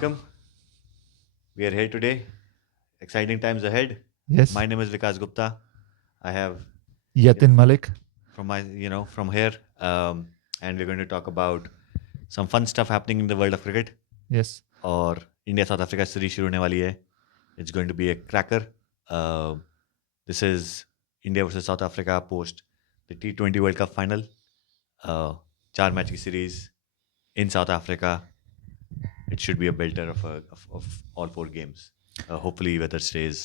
welcome. We are here today. Exciting times ahead. Yes, My name is Vikas Gupta. I have Yatin Malik. from here, and we're going to talk about some fun stuff happening in the world of cricket. Yes, और India south Africa series शुरू होने वाली है. It's going to be a cracker. Uh, this is India versus South Africa post the T20 World Cup final. Uh, 4 match की series in South Africa. It should be a belter of all 4 games. Hopefully, weather stays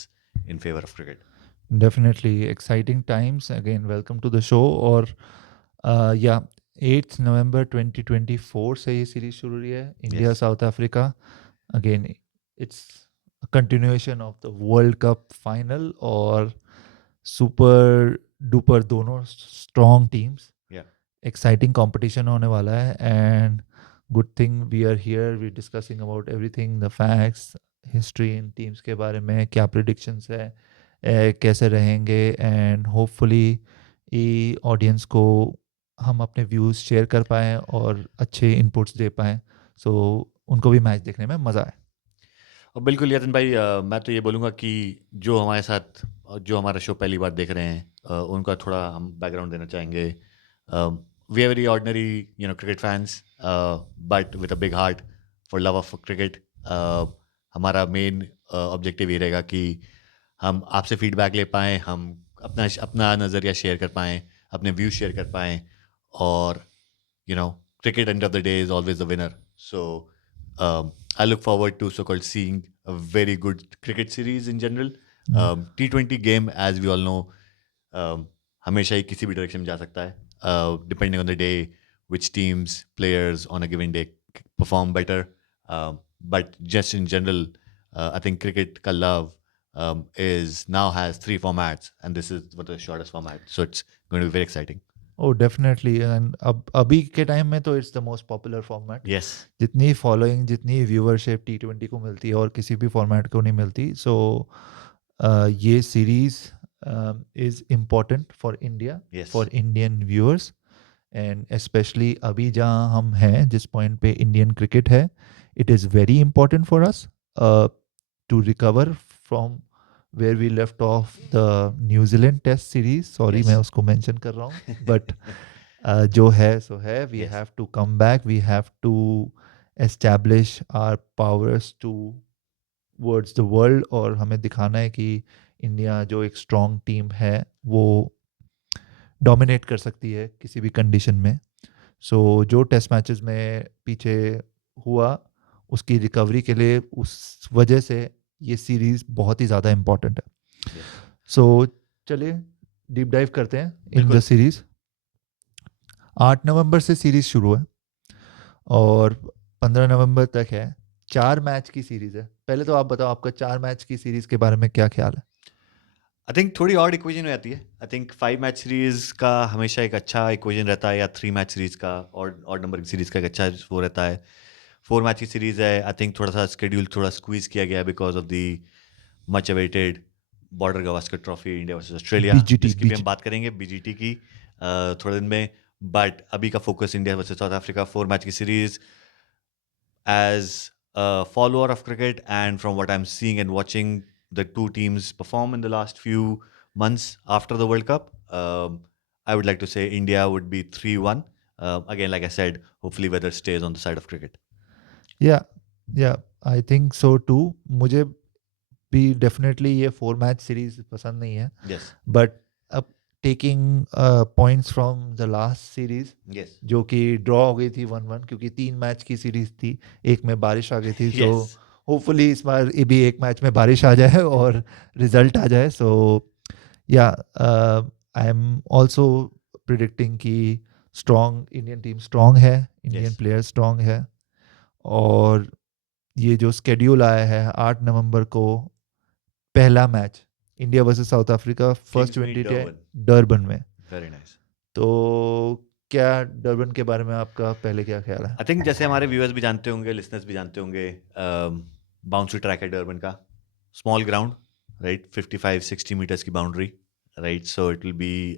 in favor of cricket. definitely exciting times. Again, welcome to the show. और या 8th November 2024 से ये series शुरू हुई है India Yes. South Africa. Again it's continuation of the world cup final और super duper दोनों strong teams. Yeah. Exciting competition होने वाला है and good thing we are here we discussing about everything the facts history in teams के बारे में क्या predictions है कैसे रहेंगे एंड होपफुली ये ऑडियंस को हम अपने व्यूज़ शेयर कर पाएँ और अच्छे इनपुट्स दे पाएँ सो उनको भी मैच देखने में मज़ा आए. और बिल्कुल यातिन भाई, मैं तो ये बोलूँगा कि जो हमारे साथ जो हमारा शो पहली बार देख रहे हैं, उनका थोड़ा हम बैकग्राउंड देना चाहेंगे. We are very ordinary cricket fans, but with a big heart for love of cricket. हमारा मेन ऑब्जेक्टिव ये रहेगा कि हम आपसे फीडबैक ले पाएँ, हम अपना अपना नज़रिया शेयर कर पाएँ, अपने व्यूज शेयर कर पाएँ. और cricket end of the day is always the winner. So I look forward to so-called seeing a very good cricket series in general. T20 game, as we all know, हमेशा ही किसी भी direction में जा सकता है, depending on the day, which teams, players on a given day perform better. But just in general, I think cricket ka love is now has 3 formats, and this is what the shortest format. So it's going to be very exciting. Oh definitely and अब अभी के time में तो it's the most popular format. Yes. जितनी following जितनी viewership T20 को मिलती है और किसी भी फॉर्मेट को नहीं मिलती सो ये series is important for India Yes. For Indian viewers and especially अभी जहाँ हम हैं जिस पॉइंट पे इंडियन क्रिकेट है it is very important for us to recover from where we left off the New Zealand test series. Sorry, Yes. मैं उसको mention कर रहा हूँ but जो है सो है. We Yes. have to come back. We have to establish our powers towards the world और हमें दिखाना है कि इंडिया जो एक स्ट्रॉन्ग टीम है वो डोमिनेट कर सकती है किसी भी कंडीशन में. सो जो टेस्ट मैचेस में पीछे हुआ उसकी रिकवरी के लिए उस वजह से ये सीरीज बहुत ही ज़्यादा इम्पॉर्टेंट है. सो चलिए डीप डाइव करते हैं इन द बिल्कुल. सीरीज. 8 नवंबर से सीरीज शुरू है और 15 नवंबर तक है. 4 मैच की सीरीज है. पहले तो आप बताओ आपका 4 मैच की सीरीज के बारे में क्या ख्याल है. आई थिंक थोड़ी और इक्वेशन में आती है. आई थिंक 5 मैच सीरीज का हमेशा एक अच्छा इक्वेशन रहता है, या 3 मैच सीरीज का और नंबर की सीरीज का एक अच्छा वो रहता है. 4 मैच की सीरीज है. आई थिंक थोड़ा सा स्केड्यूल थोड़ा स्क्वीज किया गया because of the much awaited border Gavaskar trophy India versus Australia, BGT जिसकी भी हम बात करेंगे बीजीटी की थोड़े दिन में. बट अभी का focus India versus south Africa 4 match की series. As a follower of cricket, and from what I'm seeing and watching the two teams perform in the last few months after the World Cup, I would like to say India would be 3-1. Again, like I said, hopefully weather stays on the side of cricket. या I think so to. मुझे भी definitely ये 4 match series पसंद नहीं है Yes. But अब taking points from the last series Yes. जो कि ड्रॉ हो गई थी 1-1 क्योंकि 3 मैच की सीरीज थी. एक में बारिश आ गई थी सो Yes. होपफुली इस बार ये भी एक मैच में बारिश आ जाए और रिजल्ट आ जाए. सो या आई एम ऑल्सो प्रिडिक्टिंग कि स्ट्रॉन्ग इंडियन टीम स्ट्रॉन्ग है, इंडियन Yes. प्लेयर स्ट्रॉन्ग है. और ये जो स्केड्यूल आया है 8 नवंबर को पहला match India versus south Africa first Kings meet 20 Durban. Durban में. Very nice. तो क्या डरबन के बारे में आपका पहले क्या ख्याल है. आई थिंक जैसे हमारे व्यूअर्स भी जानते होंगे, लिसनर्स भी जानते होंगे, बाउंड्री ट्रैक है डरबन का. स्मॉल ग्राउंड, राइट, 55-60 मीटर्स की boundary, right. So it will be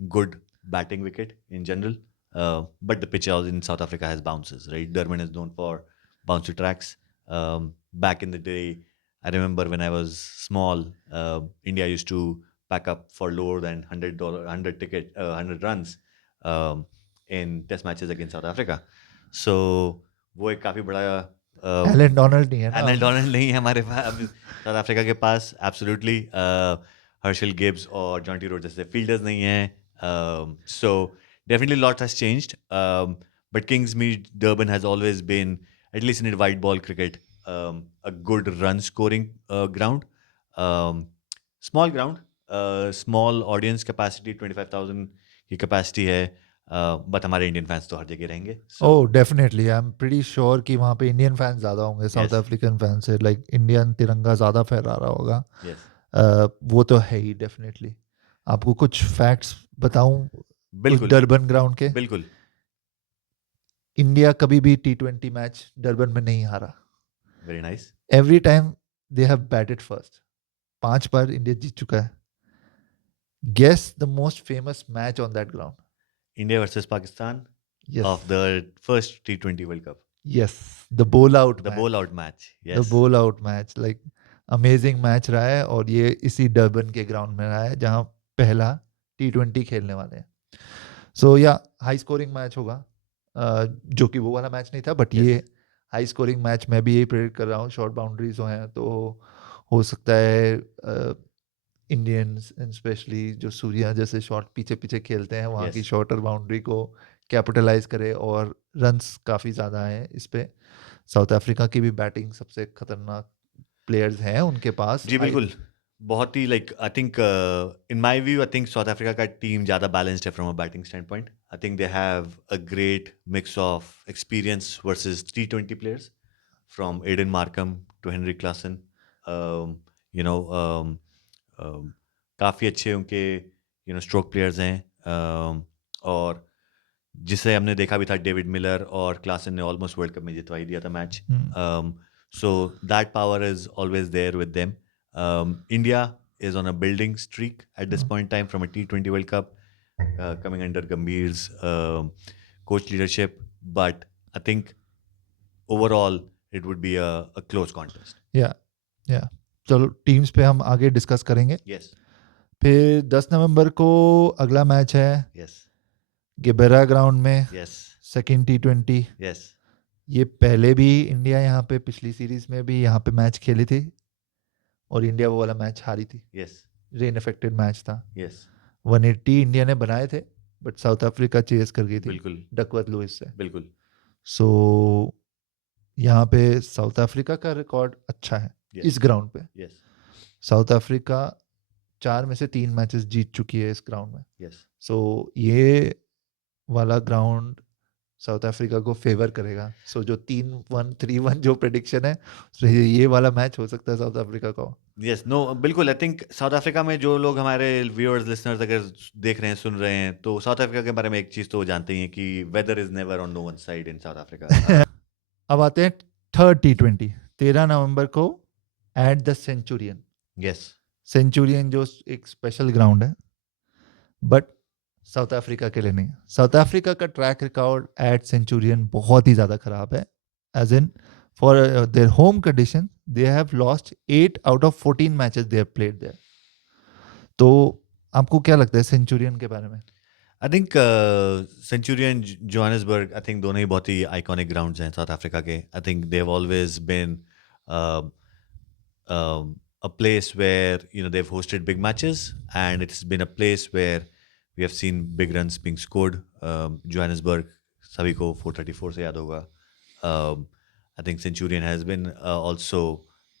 good batting wicket in general, but the pitch in South Africa has bounces, right. Durban is known for bouncy tracks. Back in the day, I remember when I was small, India used to pack up for lower than $100, 100 runs um, in test matches against South Africa. So वो एक काफी बड़ा Allan Donald नहीं है ना NL अब? Donald नहीं है हमारे पास अभी साउथ अफ्रीका के पास एब्सोल्युटली हर्शल गिब्स और जॉन्टी रोड जैसे फील्डर्स नहीं हैं so definitely lot has changed but Kingsmead Durban has always been at least in white ball cricket a good run scoring ground um, small ground small audience capacity 25,000 की capacity है but हमारे Indian fans तो हर जगह रहेंगे so oh definitely, I am pretty sure कि वहाँ पे इंडियन फैंस ज़्यादा होंगे साउथ यस अफ्रीकन फैन से, लाइक इंडियन तिरंगा ज़्यादा फहरा रहा होगा। यस वो तो है ही डेफिनेटली। आपको कुछ फैक्ट्स बताऊं उस बिल्कुल डरबन ग्राउंड के? बिल्कुल इंडिया कभी भी T20 मैच डरबन में नहीं हारा। Very nice every time they have batted first. 5 बार इंडिया जीत चुका है। Guess the most famous match on that ground. India versus Pakistan yes, of the first T20 World Cup. Yes, the bowl out The bowl match. out match. The Yes. Bowl out match, like amazing match रहा है, और ये इसी Durban के ground में रहा है जहाँ पहला T20 खेलने वाले हैं। सो या हाई स्कोरिंग मैच होगा, जो कि वो वाला मैच नहीं था, बट Yes. ये हाई स्कोरिंग मैच मैं भी यही प्रेडिक्ट कर रहा हूँ। शॉर्ट बाउंड्रीज हैं तो हो सकता है इंडियंस स्पेशली जो सूर्या जैसे शॉट पीछे पीछे खेलते हैं, वहाँ की Yes. शॉर्टर बाउंड्री को कैपिटलाइज करे, और रन्स काफ़ी ज़्यादा हैं इस पे। साउथ अफ्रीका की भी बैटिंग सबसे खतरनाक प्लेयर्स हैं उनके पास। जी बिल्कुल बहुत ही like I think in my view I think South Africa का टीम ज़्यादा बैलेंस्ड है from a batting standpoint I think they have a great mix of experience versus T20 players from Aiden Markram to Heinrich Klaasen you know काफ़ी अच्छे उनके stroke players हैं और जिसे हमने देखा भी था डेविड मिलर और क्लासन ने ऑलमोस्ट वर्ल्ड कप में जितवा ही दिया था match so that power is always there with them India is on a building streak at this point in time from a T20 World Cup coming under Gambhir's coach leadership but I think overall it would be a close contest या या चलो teams पे हम आगे discuss करेंगे। yes फिर 10 नवंबर को अगला मैच है yes गिबेरा ग्राउंड में, yes सेकेंड T20। yes ये पहले भी इंडिया यहाँ पे पिछली सीरीज में भी यहाँ पे मैच खेली थी, और इंडिया वो वाला मैच हारी थी। yes रेन अफेक्टेड मैच था। yes 180 इंडिया ने बनाए थे, बट साउथ अफ्रीका चेस कर गई थी बिल्कुल डकवर्थ लुइस से। बिल्कुल सो यहाँ पे साउथ अफ्रीका का रिकॉर्ड अच्छा है yes इस ग्राउंड पे। yes साउथ अफ्रीका 4 में से 3 मैचेस जीत चुकी है इस ग्राउंड में। yes सो ये वाला ग्राउंड साउथ अफ्रीका को फेवर करेगा। सो जो 3-1 3-1 जो प्रेडिक्शन है, so ये वाला मैच हो सकता है साउथ अफ्रीका का। यस नो बिल्कुल आई थिंक साउथ अफ्रीका में जो लोग हमारे व्यूअर्स लिसनर्स अगर देख रहे हैं सुन रहे हैं तो साउथ अफ्रीका के बारे में एक चीज़ तो वो जानते ही हैं कि weather is never on no one side in South Africa अब आते हैं थर्ड T20, 13 नवंबर को at the Centurion. Yes Centurion जो एक स्पेशल ग्राउंड है, बट साउथ अफ्रीका के लिए नहीं। साउथ अफ्रीका का ट्रैक रिकॉर्ड एट सेंचुरियन बहुत ही ज़्यादा खराब है, as in for their home condition they have lost 8 out of 14 matches they have played there. तो आपको क्या लगता है सेंचुरियन के बारे में? I think Centurion Johannesburg I think दोनों ही बहुत ही आइकॉनिक ग्राउंड्स हैं साउथ अफ्रीका के I think they have always been a place where they've hosted big matches and it's been a place where we have seen big runs being scored. Johannesburg, sabhi ko 434 se yaad hoga. I think Centurion has been also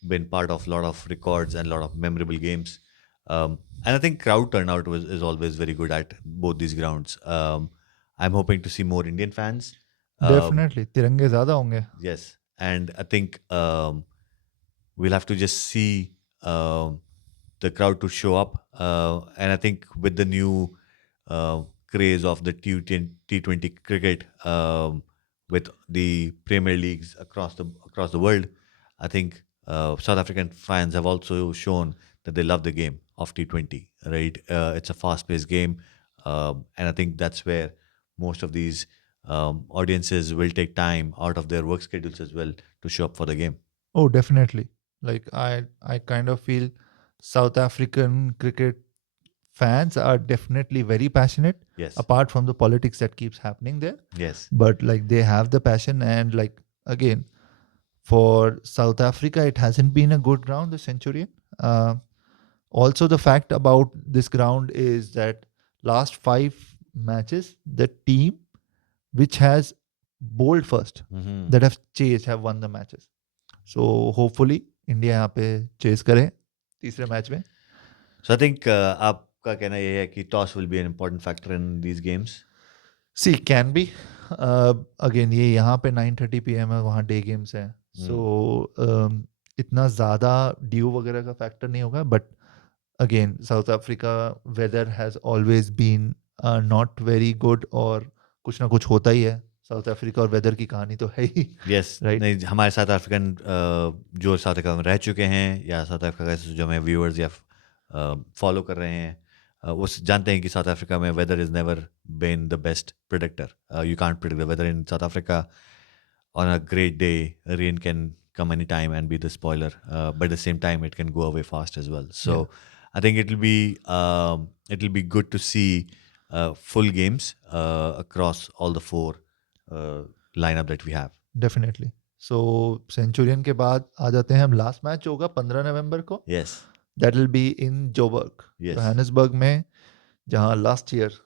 been part of a lot of records and a lot of memorable games. And I think crowd turnout is always very good at both these grounds. I'm hoping to see more Indian fans. Definitely तिरंगे ज़्यादा होंगे। Yes, and I think we'll have to just see the crowd to show up. And I think with the new craze of the T20 cricket, with the Premier Leagues across the world, I think South African fans have also shown that they love the game of T20. Right, it's a fast-paced game, and I think that's where most of these audiences will take time out of their work schedules as well to show up for the game. Oh, definitely. Like I kind of feel South African cricket fans are definitely very passionate, Yes. apart from the politics that keeps happening there. Yes. But like they have the passion, and like again, for South Africa, it hasn't been a good ground, the Centurion. Also, the fact about this ground is that last 5 matches, the team which has bowled first, Mm-hmm. that have chased, have won the matches. So hopefully India यहाँ पे chess करे तीसरे match में. So I think आपका कहना ये है कि toss will be an important factor in these games. See can be. Again ये यहाँ पे 9:30 PM है, वहाँ डे गेम्स हैं. सो Mm. इतना ज़्यादा ड्यू वगैरह का फैक्टर नहीं होगा. But again South Africa weather has always been not very good, और कुछ ना कुछ होता ही है. साउथ अफ्रीका और वेदर की कहानी तो है ही. यस. राइट. नहीं, हमारे साउथ अफ्रीकन जो साउथ अफ्रीका में रह चुके हैं या साउथ अफ्रीका के जो हमें व्यूअर्स या फॉलो कर रहे हैं, वो जानते हैं कि साउथ अफ्रीका में weather is never been the best predictor. You can't predict the weather in South Africa. On a great day, rain can come anytime and be the spoiler, but at the same time it can go away fast as well. So Yeah. I think it'll be good to see full games across all the four uh, lineup that we have. Definitely. So Centurion के बाद आ जाते हैं हम. Last match होगा 15 नवंबर को. Yes. That will be in Joburg, Yes. Johannesburg में, जहां last year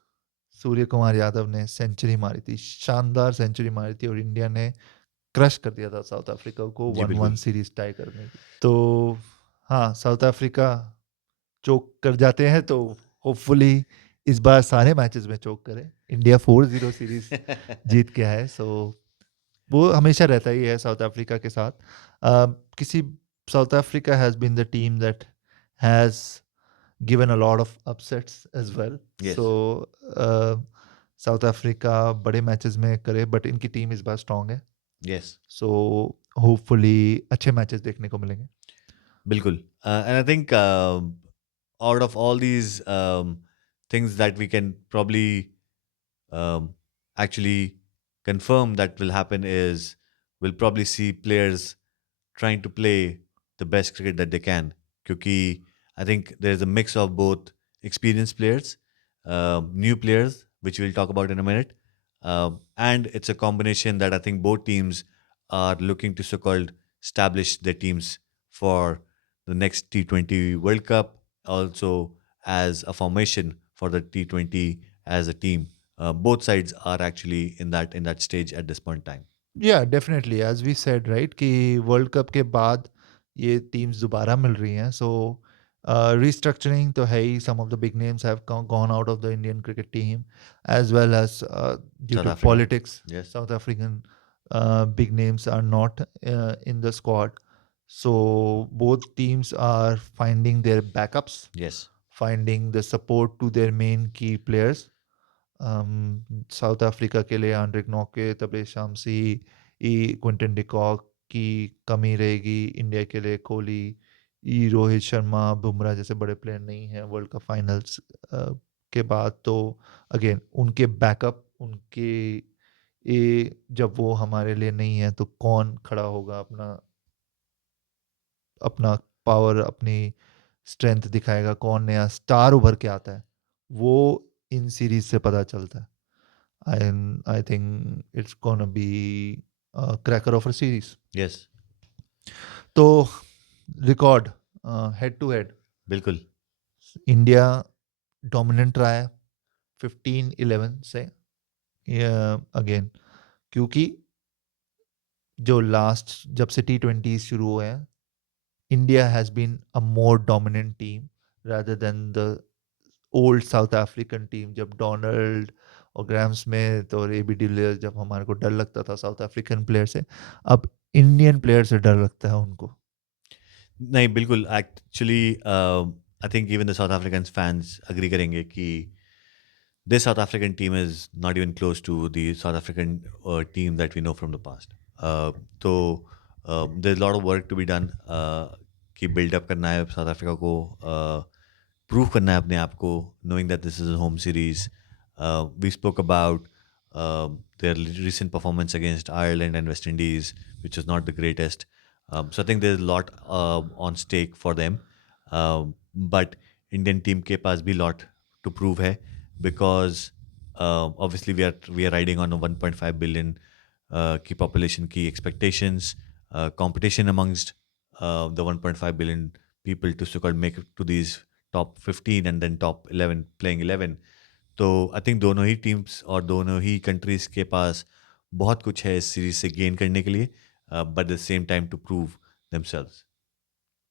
सूर्य कुमार यादव ने सेंचुरी मारी थी, शानदार सेंचुरी मारी थी, और इंडिया ने क्रश कर दिया था साउथ अफ्रीका को जी 1-1 बिल्कुल. सीरीज टाई करने की. तो हाँ, साउथ अफ्रीका चोक कर जाते हैं, तो होपफुली इस बार सारे मैचेस में चोक करें. इंडिया 4-0 सीरीज जीत के आए. सो वो हमेशा रहता ही है साउथ अफ्रीका के साथ. किसी South Africa has been the team that has given a lot of upsets as well. Yes. So South Africa बड़े मैचेस में करे, बट इनकी टीम इस बार स्ट्रांग है. Yes. सो होपफुली अच्छे मैचेस देखने को मिलेंगे. बिल्कुल. And I think out of all these things that we can probably um, actually confirm that will happen is we'll probably see players trying to play the best cricket that they can. Because I think there's a mix of both experienced players, new players, which we'll talk about in a minute, and it's a combination that I think both teams are looking to so-called establish their teams for the next T20 World Cup, also as a formation for the T20 as a team. Both sides are actually in that stage at this point in time. Yeah definitely, as we said right, कि world cup के बाद ये teams दोबारा मिल रही हैं. सो restructuring तो है ही. Some of the big names have gone out of the Indian cricket team, as well as due South to Africa. Politics. Yes. South African big names are not in the squad. So both teams are finding their backups, Yes. finding the support to their main key players. South Africa के लिए आंड्रिक नॉके, तबे शामसी, ई Quinton de Kock की कमी रहेगी. India के लिए कोहली, ई रोहित शर्मा, बुमराह जैसे बड़े प्लेयर नहीं हैं वर्ल्ड कप फाइनल्स के बाद. तो अगेन उनके बैकअप, उनके जब वो हमारे लिए नहीं है, तो कौन खड़ा होगा, अपना अपना पावर, अपनी स्ट्रेंथ दिखाएगा, कौन नया स्टार उभर के आता है, वो इन सीरीज से पता चलता है. I think it's gonna be a cracker of a series. Yes. तो रिकॉर्ड हेड टू हेड बिल्कुल. इंडिया डोमिनेंट रहा है 15-11 से. अगेन क्योंकि जो लास्ट, जब से T20 शुरू हुए हैं, India has been a more dominant team rather than the old South African team. जब डोनाल्ड और ग्राहम स्मिथ और एबी डिविलियर्स, जब हमारे को डर लगता था साउथ अफ्रीकन प्लेयर से, अब इंडियन प्लेयर से डर लगता है उनको. नहीं बिल्कुल. Actually I think even the south African fans agree करेंगे कि this South African team is not even close to the South African team that we know from the past. So there's a lot of work to be done. कि build up करना है south Africa को, prove करना है अपने आप को, knowing that this is a home series. We spoke about their recent performance against Ireland and West Indies, which was not the greatest. So I think there's a lot on stake for them. But Indian team के पास भी lot to prove है, because obviously we are riding on a 1.5 billion की population की expectations, competition amongst the 1.5 billion people to so-called make it to these top 15 and then top 11 playing 11. तो आई think दोनों ही teams और दोनों ही countries के पास बहुत कुछ है इस सीरीज से गेन करने के लिए, but the same time to prove themselves.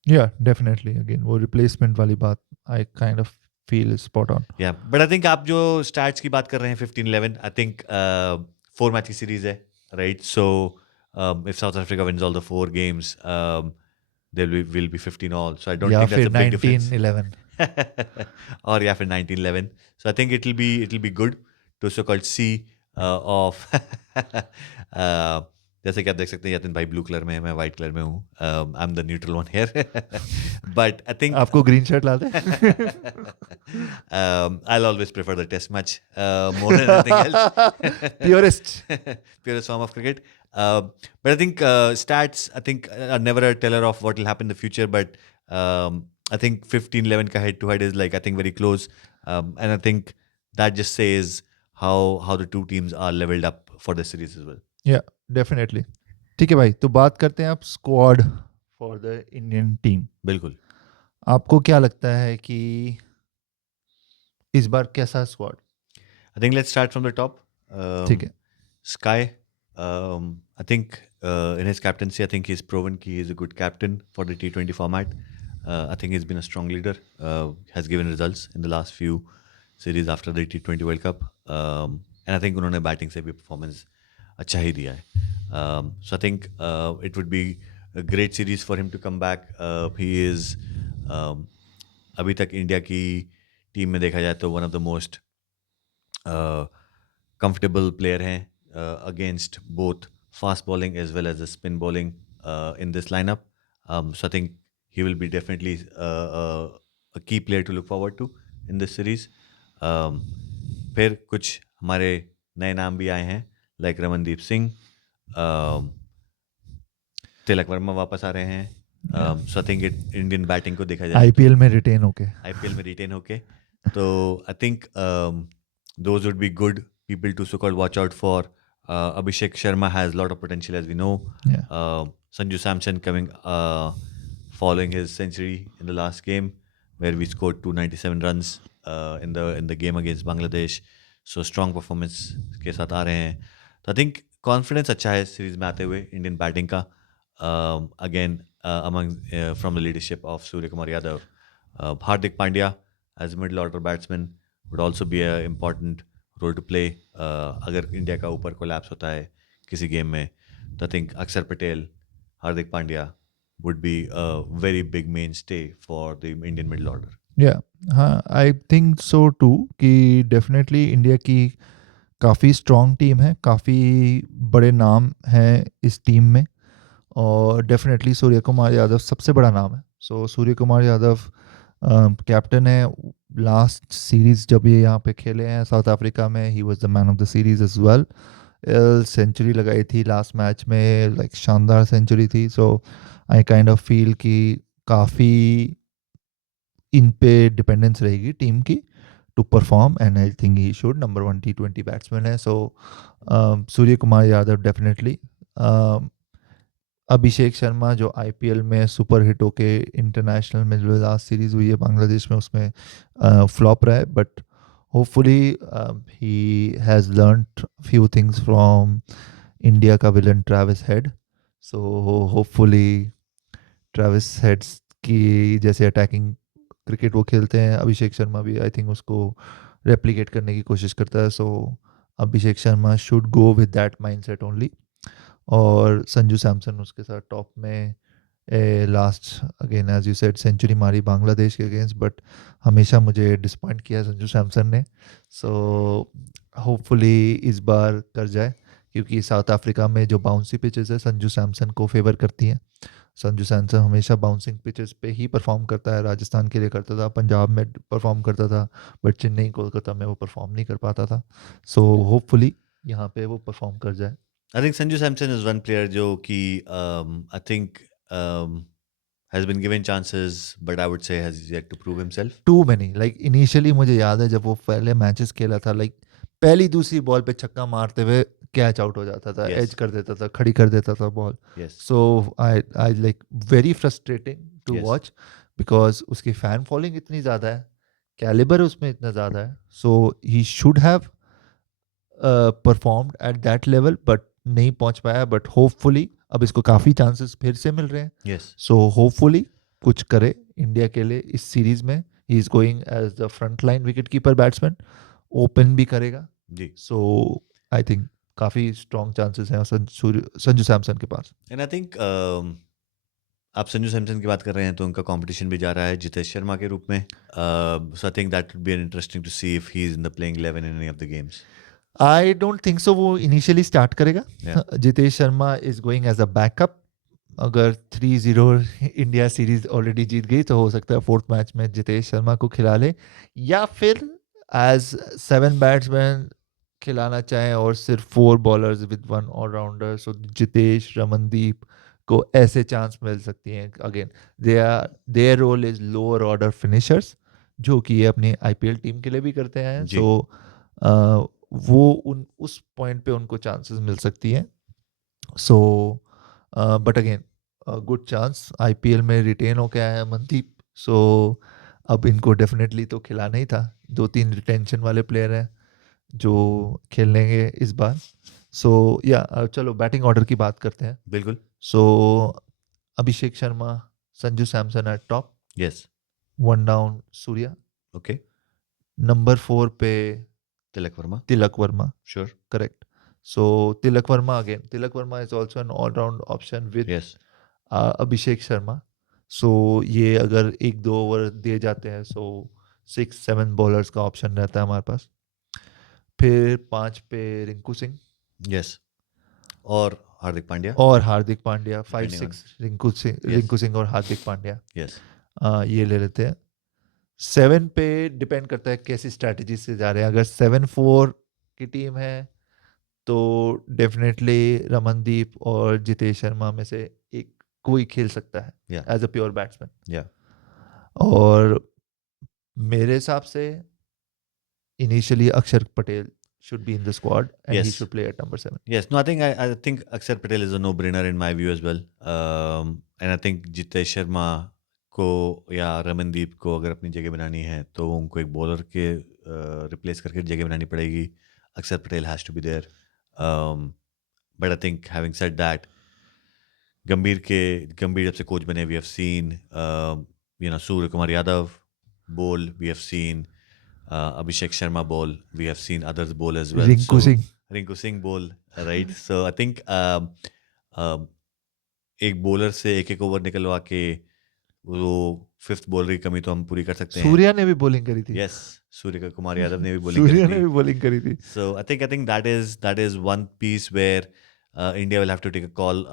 Yeah definitely again वो रिप्लेसमेंट वाली बात I kind of feel is spot on. Yeah but I think आप जो स्टार्ट्स की बात कर रहे हैं 15-11, आई थिंक 4 मैच की सीरीज है, right? So if South Africa wins all the 4 games, there will be 15 all. So I don't या think that's फिर a big difference. 1911. Or yeah, for 1911. So I think it'll be good to so called see of जैसे कि आप देख सकते हैं यतिन भाई blue colour में है, मैं वाइट कलर में हूँ. I am the neutral one here. But I think आपको green shirt La they. I'll always prefer the test match more than anything else. Purist. Purest form of cricket. But I think stats, I think, are never a teller of what will happen in the future. But I think 15-11 ka head to head is like, I think, very close. And I think that just says how the two teams are leveled up for the series as well. या definitely. ठीक है भाई, तो बात करते हैं आप squad for the Indian team. बिल्कुल. आपको क्या लगता है कि इस बार कैसा squad? I think let's start from the top. ठीक है. Sky, I think in his captaincy, I think he's proven he is a good captain for the T20 format. I think he's been a strong leader, has given results in the last few series after the T20 World Cup. And I think उन्होंने batting से भी performance अच्छा ही दिया है. So I think it would be a great series for him to come back. He is अभी तक India की team में देखा जाए तो one of the most comfortable player हैं against both fast bowling as well as the spin bowling in this lineup. So I think he will be definitely a key player to look forward to in this series. फिर कुछ हमारे नए नाम भी आए हैं, like Ramandeep Singh, Tilak Varma वापस आ रहे हैं. सो आई थिंक इंडियन बैटिंग को देखा जाए आईपीएल में रिटेन होके. तो I think those would be good people to so-called watch out for. Abhishek Sharma has a lot of potential, as we know. Yeah. Sanju Samson coming, following his century in the last game, where we scored 297 runs in the game against Bangladesh. So strong performance के साथ आ रहे हैं. तो I think confidence अच्छा है series में आते हुए इंडियन बैटिंग का. Again, among from the leadership of Surya Kumar Yadav, Hardik Pandya as middle order batsman would also be an important role to play. अगर इंडिया का ऊपर कोलैप्स होता है किसी गेम में, तो आई थिंक अक्षर Patel, Hardik Pandya would be a very big mainstay for the Indian middle order. या हाँ, आई थिंक सो टू कि डेफिनेटली इंडिया की काफ़ी स्ट्रॉन्ग टीम है, काफ़ी बड़े नाम हैं इस टीम में, और डेफिनेटली सूर्य कुमार यादव सबसे बड़ा नाम है. सो सूर्य कुमार यादव कैप्टन है. लास्ट सीरीज़ जब ये यहाँ पे खेले हैं साउथ अफ्रीका में, he was the man of the series as well. Century लगाई थी लास्ट मैच में, लाइक शानदार सेंचुरी थी. सो आई काइंड ऑफ फील कि काफ़ी इन पे डिपेंडेंस रहेगी टीम की to perform, and I think he should. Number 1 T20 batsman है. सो सूर्य कुमार यादव डेफिनेटली. अभिषेक शर्मा जो आईपीएल में सुपर हिट होके इंटरनेशनल में जो लास्ट सीरीज़ हुई है बांग्लादेश में, उसमें फ्लॉप रहा है, but hopefully he has learned few things from India का villain Travis Head. So hopefully Travis Head's की जैसे अटैकिंग क्रिकेट वो खेलते हैं, अभिषेक शर्मा भी आई थिंक उसको रेप्लिकेट करने की कोशिश करता है. So Abhishek Sharma should go with that mindset only. और संजू सैमसन उसके साथ टॉप में. Last again as you said century मारी बांग्लादेश के अगेंस्ट, बट हमेशा मुझे डिसपॉइंट किया संजू सैमसन ने. सो होपफुली इस बार कर जाए, क्योंकि साउथ अफ्रीका में जो बाउंसी पिचेस है संजू सैमसन को फेवर करती हैं. संजू सैमसन हमेशा बाउंसिंग पिचेस पे ही परफॉर्म करता है. राजस्थान के लिए करता था, पंजाब में परफॉर्म करता था, बट चेन्नई कोलकाता में वो परफॉर्म नहीं कर पाता था. सो होपफुली यहाँ पे वो परफॉर्म कर जाए. I think Sanju Samson is one player जो कि I think has been given chances, but I would say has yet to prove himself. Too many like initially मुझे याद है जब वो पहले मैचेस खेला था, लाइक पहली दूसरी बॉल पे छक्का मारते हुए कैच आउट हो जाता था, Yes. एज कर देता था, खड़ी कर देता था ball. Yes. So I like very frustrating to Yes. Watch because उसकी फैन फॉलोइंग इतनी ज़्यादा है, कैलिबर उसमें इतना ज़्यादा है, so he should have performed at that level but नहीं पहुंच पाया. बट होपफुली अब इसको काफ़ी चांसेस फिर से मिल रहे हैं, Yes. सो होपफुली कुछ करे इंडिया के लिए इस सीरीज में. He is going as the front line wicket keeper batsman, open भी करेगा, जी. सो आई थिंक काफ़ी स्ट्रॉन्ग चांसेस हैं संजू सैमसन के पास. And I think आप संजू सैमसन की बात कर रहे हैं तो उनका कंपटीशन भी जा रहा है जितेश शर्मा के रूप में. So I think that would be interesting to see if he is in the playing 11 in any of the games. I don't think so वो इनिशियली स्टार्ट करेगा. Yeah. Jitesh Sharma is going as a backup. अगर 3-0 India series already जीत गई तो हो सकता है fourth match में जितेश शर्मा को खिला ले, या फिर एज 7 बैट्समैन खिलाना चाहें और सिर्फ 4 bowlers with 1 allrounder. So Jitesh, Ramandeep को ऐसे चांस मिल सकती हैं. Again their role is lower order finishers, जो कि ये अपनी आईपीएल टीम के लिए भी करते हैं. जी. सो वो उस पॉइंट पे उनको चांसेस मिल सकती हैं. So but again good chance, IPL में रिटेन होके आया है मनदीप, सो अब इनको डेफिनेटली तो खिलाना ही था. 2-3 रिटेंशन वाले प्लेयर हैं जो खेलेंगे इस बार. सो या चलो बैटिंग ऑर्डर की बात करते हैं. बिल्कुल. So Abhishek Sharma, Sanju Samson at top, Yes. 1 down Surya, Okay. Number 4 पे Tilak Verma. Tilak Varma. Sure. Correct. So Tilak Verma again. Tilak Verma is also an all-round option with Yes. Abhishek Sharma. So ये अगर 1-2 ओवर दिए जाते हैं, so 6-7 बॉलर्स का ऑप्शन रहता है हमारे पास. फिर 5 पे रिंकू सिंह Yes. और हार्दिक पांड्या. और Hardik Pandya. Depending 5-6 on- Rinku Yes. Singh और हार्दिक पांड्या. Yes. ये ले लेते हैं. 7 पे डिपेंड करता है कैसी स्ट्रैटेजी से जा रहे हैं. अगर 7-4 की टीम है तो डेफिनेटली रमनदीप और जितेश शर्मा में से एक कोई खेल सकता है Yeah. As a pure batsman. Yeah. और मेरे हिसाब से इनिशियली अक्षर Patel should be in the squad and he Yes. should play at number 7. Yes, no, I think Akshar Patel is a no-brainer in my view as well. And I think Jitesh Sharma को या रमनदीप को अगर अपनी जगह बनानी है तो उनको एक बॉलर के रिप्लेस करके जगह बनानी पड़ेगी. Axar Patel has to be there. But I think having said that, Gambhir जब से कोच बने we have seen Surya Kumar Yadav bowl, we have seen Abhishek Sharma bowl, we have seen others bowl as well. Rinku Singh bowl, right? So I think एक bowler से एक over निकलवा के वो 5th bowler की कमी तो हम पूरी कर सकते हैं. सूर्या ने भी बॉलिंग करी थी. Yes, सूर्य कुमार यादव ने भी बॉलिंग करी थी. So I think that is one piece where India will have to take a call,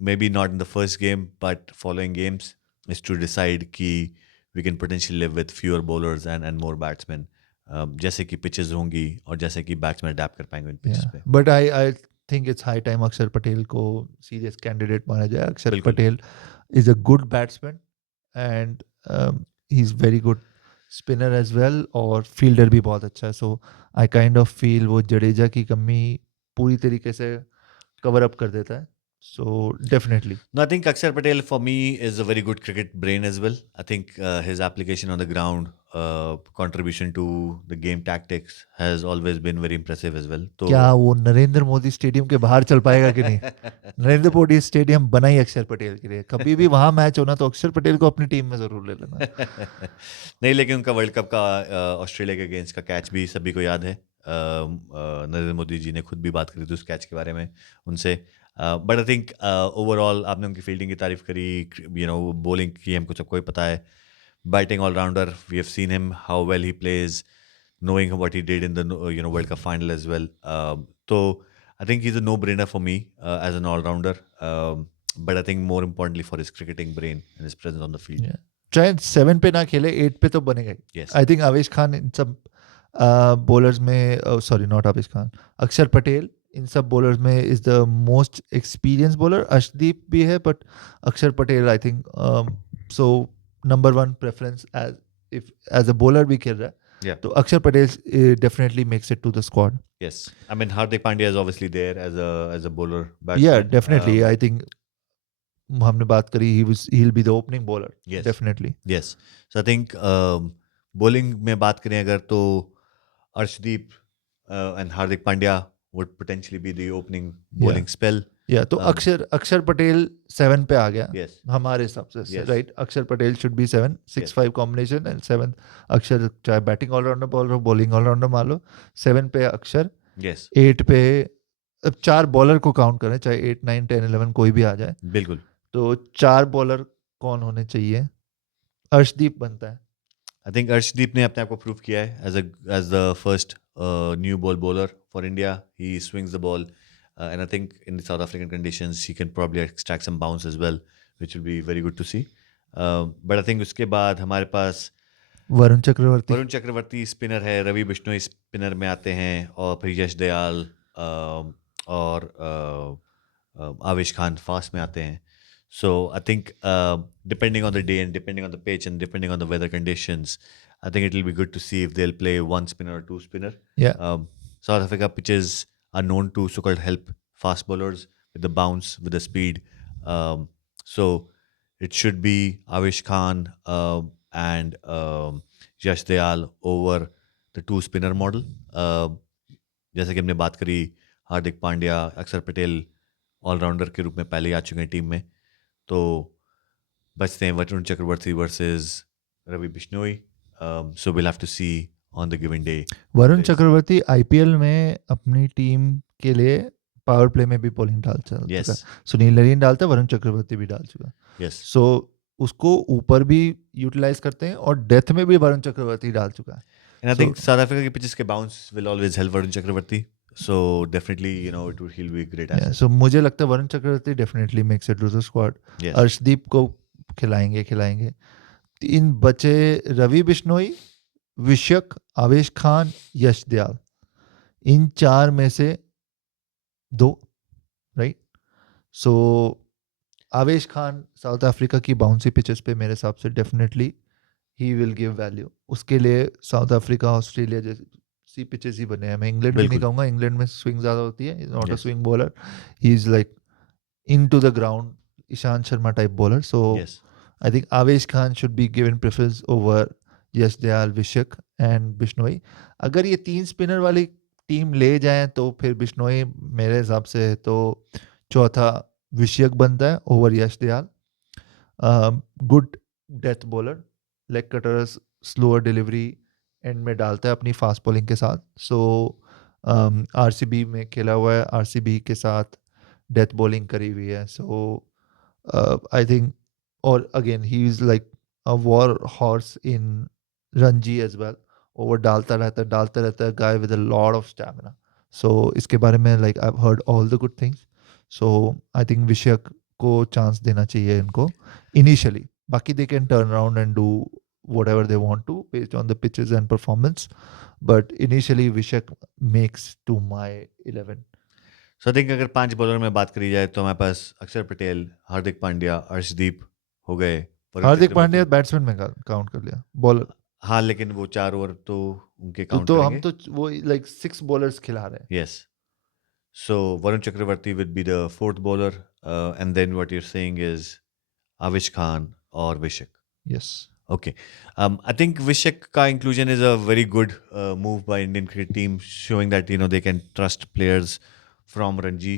maybe not in the first game but following games, is to decide कि we can potentially live with fewer bowlers and more batsmen, जैसे कि pitches होंगी और जैसे कि batsmen adapt कर पाएंगे इन pitches पे. But I think it's high time अक्षर पटेल को serious candidate माना जाए. अक्षर Patel is a good batsman and he's very good spinner as well और fielder भी बहुत अच्छा है. So I kind of feel वो जडेजा की कमी पूरी तरीके से cover up कर देता है. So definitely. No, I think Akshar Patel for me is a very good cricket brain as well. I think his application on the ground, contribution to the game tactics has always been very impressive as well. तो क्या वो Narendra Modi stadium के बाहर चल पाएगा कि नहीं? Narendra Modi stadium बना ही अक्षर पटेल के लिए. कभी भी वहां मैच होना तो अक्षर पटेल को अपनी टीम में जरूर ले लेना. नहीं, लेकिन उनका वर्ल्ड कप का ऑस्ट्रेलिया के अगेंस्ट का कैच भी सभी को याद है. नरेंद्र मोदी जी ने खुद भी बात करी थी उस कैच के बारे में उनसे. बट आई थिंक ओवरऑल आपने उनकी फील्डिंग की तारीफ करी, बॉलिंग की हमको सबको ही पता है. Batting allrounder, we have seen him how well he plays, knowing what he did in the World Cup final as well. So I think he's a no-brainer for me as an all-rounder. But I think more importantly for his cricketing brain and his presence on the field. Yeah. चाहे 7 पे ना खेले 8 पे तो बनेगा ही. Yes. I think आवेश खान इन सब bowlers में, सॉरी नॉट आवेश खान, अक्षर पटेल इन सब bowlers में is the most experienced bowler. Arshdeep भी है, but अक्षर Patel I think so number one preference as a bowler भी खेल रहा है. Yeah. तो अक्षर Patel definitely makes it to the squad. Yes. I mean, Hardik Pandya is obviously there as a bowler Yeah, batsman. definitely. I think हमने बात करी he'll be the opening bowler. Yes. Definitely. Yes. So I think bowling में बात करें अगर तो Arshdeep and Hardik Pandya would potentially be the opening bowling spell. Yeah, तो अक्षर पटेल 7 पे आ गया. Yes. हमारे हिसाब से, Yes. right? अक्षर Patel should be 7, 6-5 combination and 7 अक्षर, चाहे बैटिंग ऑलराउंडर बॉलर हो, बॉलिंग ऑलराउंडर मान लो. 7 पे अक्षर, Yes. 8 पे अब 4 बॉलर को काउंट करें, चाहे 8, 9, 10, 11 कोई भी आ जाए. बिल्कुल. तो 4 बॉलर कौन होने चाहिए? अर्शदीप बनता है. I think Arshdeep ने अपने आप को प्रूव किया है as the first new ball bowler for India. He swings the ball, and I think in the South African conditions he can probably extract some bounce as well, which will be very good to see. But I think उसके बाद हमारे पास Varun Chakravarthy spinner है, Ravi Bishnoi spinner में आते हैं, और फिर यश दयाल और आवेश खान फास्ट में आते हैं. So I think depending on the day and depending on the pitch and depending on the weather conditions, I think it will be good to see if they'll play one spinner or two spinner. Yeah. South Africa pitches are known to so-called help fast bowlers with the bounce, with the speed. So it should be Avish Khan and Yash Dayal over the two spinner model. जैसे कि हमने बात करी, हार्दिक पांड्या, अक्षर Patel allrounder के रूप में पहले आ चुके हैं टीम में. तो बचते हैं Varun Chakravarthy versus Ravi Bishnoi. So will have to see on the given day. Varun Chakravarthy IPL में अपनी टीम के लिए पावर प्ले में भी बॉलिंग डाल चुका. Yes. सुनील नरीन डालता है, वरुण चक्रवर्ती भी डाल चुका. Yes. सो उसको ऊपर भी यूटिलाइज करते हैं और डेथ में भी वरुण चक्रवर्ती डाल चुका है. And I think South Africa के pitches के bounce will always help Varun Chakravarti. So definitely, he'll be a great asset. सो मुझे लगता है Varun Chakravarthy definitely makes it to the squad. Yes. Arshdeep को खिलाएंगे. 3 बचे रवि बिश्नोई, विशक, आवेश खान, यश दयाल. इन 4 में से 2, राइट? सो आवेश खान साउथ अफ्रीका की बाउंसी पिचेस पे मेरे हिसाब से definitely he will give value. उसके लिए साउथ अफ्रीका, ऑस्ट्रेलिया जैसी पिचेस ही बने हैं. मैं इंग्लैंड भी नहीं बिल्कुल. कहूँगा, इंग्लैंड में स्विंग ज़्यादा होती है. Is not a Yes. Swing bowler, he is like in to the ground, Ishant Sharma type bowler. So Yes. I think Avesh Khan should be given preference over Yash Dayal, Vishak and Bishnoi. अगर ये 3 spinner वाली team ले जाएं तो फिर बिश्नोई मेरे हिसाब से तो चौथा विषयक बनता है over Yash Dayal. Good death bowler, leg cutters, slower delivery and में डालता है अपनी फास्ट बॉलिंग के साथ. सो आरसीबी में खेला हुआ है, आरसीबी के साथ डेथ बॉलिंग करी हुई है. So I think, or again he is like a war horse in Ranji as well. Over डालता रहता है, guy with a lot of stamina. So इसके बारे में like I've heard all the good things. So I think विषयक को chance देना चाहिए इनको initially. बाकी they can turn around and do whatever they want to based on the pitches and performance. But initially विषयक makes to my 11. So I think अगर 5 bowler में बात करी जाए तो हमारे पास अक्षर पटेल, हार्दिक पांड्या, अर्शदीप हो गए. हार्दिक पांड्या बैट्समैन में काउंट कर लिया, बॉलर. हाँ, लेकिन वो 4 ओवर तो उनके काउंट तो करेंगे. हम तो वो लाइक 6 बॉलर्स खिला रहे हैं. Yes. So Varun Chakravarti would be the 4th bowler, and then what you're saying is Avish Khan or Vishak. Yes. Okay. I think Vishak ka inclusion is a very good move by Indian cricket team, showing that they can trust players from Ranji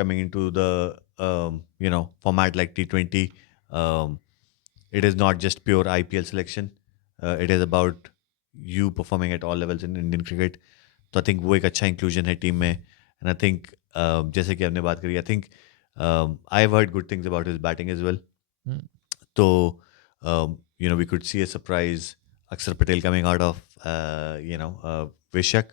coming into the format like T20. It is not just pure IPL selection. It is about you performing at all levels in Indian cricket. तो I think वो एक अच्छा inclusion है team में. And I think जैसे कि आपने बात करी, I think I've heard good things about his batting as well. तो we could see a surprise Akshar Patel coming out of Vishak.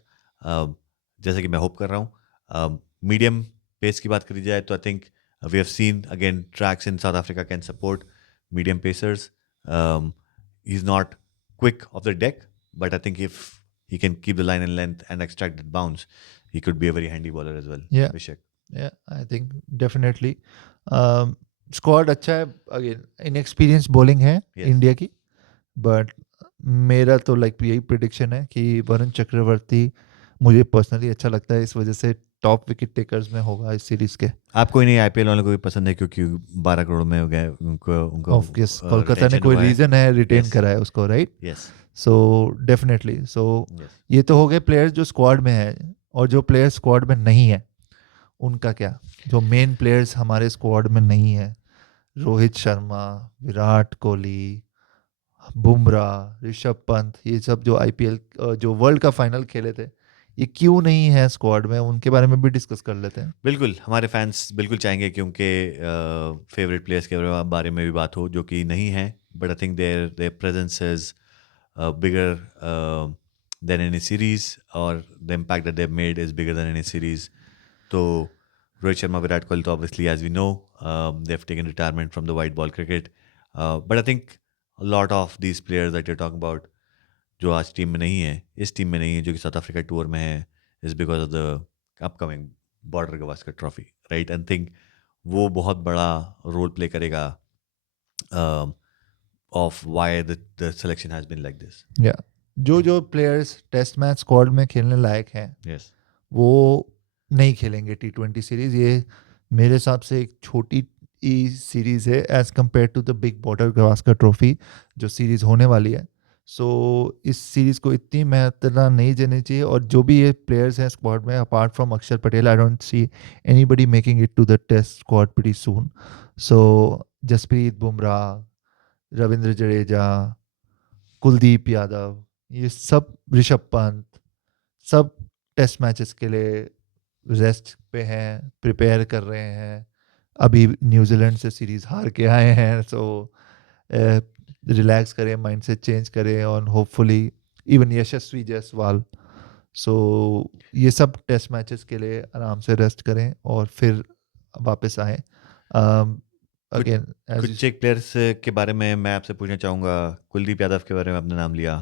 जैसे कि मैं hope कर रहा हूँ. Medium pace की बात करी जाए तो I think we have seen again tracks in South Africa can support medium pacers. He's not quick off the deck, but I think if he can keep the line and length and extract that bounce, he could be a very handy bowler as well. Yeah. Abhishek. Yeah, I think definitely. Squad अच्छा है, again inexperience bowling है Yes. India की, but मेरा तो like यही prediction है कि वरुण चक्रवर्ती मुझे पर्सनली अच्छा लगता है, इस वजह से टॉप विकेट टेकर्स में होगा इस सीरीज के. आपको ही नहीं, आईपीएल वालों को भी पसंद है क्योंकि 12 करोड़ में हो गए उनको उनको ऑब्वियस कोलकाता ने retention कोई हुआ है. रीजन है रिटेन Yes. करा है उसको, right? Yes. So definitely. So Yes. ये तो हो गए प्लेयर्स जो स्क्वाड में है, और जो प्लेयर स्क्वाड में नहीं है उनका क्या? जो मेन प्लेयर्स हमारे स्क्वाड में नहीं है, रोहित शर्मा, विराट कोहली, बुमराह, ऋषभ पंत, ये सब जो आईपीएल जो वर्ल्ड का फाइनल खेले थे, ये क्यों नहीं है स्क्वाड में? उनके बारे में भी डिस्कस कर लेते हैं. बिल्कुल, हमारे फैंस बिल्कुल चाहेंगे कि उनके फेवरेट प्लेयर्स के बारे में भी बात हो जो कि नहीं है, but I think their presence is bigger than any series, और the impact that they made is bigger than any series. तो रोहित शर्मा, विराट कोहली तो obviously as we know they have taken retirement from the white ball cricket, but I think lot of these players that you talk about जो आज team में नहीं है, इस team में नहीं है, जो कि साउथ अफ्रीका टूर में है, is because of the upcoming Border Gavaskar trophy, right? And think वो बहुत बड़ा रोल प्ले करेगा of why the selection has been like this. Yeah जो प्लेयर्स टेस्ट मैच स्क्वाड में खेलने लायक हैं यस. वो नहीं खेलेंगे T20 सीरीज. ये मेरे हिसाब से एक छोटी सीरीज है as compare to the big Border Gavaskar trophy जो सीरीज होने वाली है. सो इस सीरीज को इतनी महत्वता नहीं देनी चाहिए, और जो भी ये प्लेयर्स हैं स्क्वाड में apart from Axar Patel, I don't see anybody making it to the test squad pretty soon. So Jasprit Bumrah, Ravindra Jadeja, Kuldeep Yadav, ये सब, ऋषभ पंत, सब टेस्ट मैचेस के लिए रेस्ट पे हैं, प्रिपेयर कर रहे हैं. अभी न्यूजीलैंड से सीरीज हार के आए हैं, सो रिलैक्स करें, माइंड से चेंज करें, और होपफुली इवन यशस्वी जायसवाल. सो ये सब टेस्ट मैचेस के लिए आराम से रेस्ट करें और फिर वापस आएँ. अगेन कुछ एक प्लेयर्स के बारे में मैं आपसे पूछना चाहूँगा. कुलदीप यादव के बारे में आपने नाम लिया,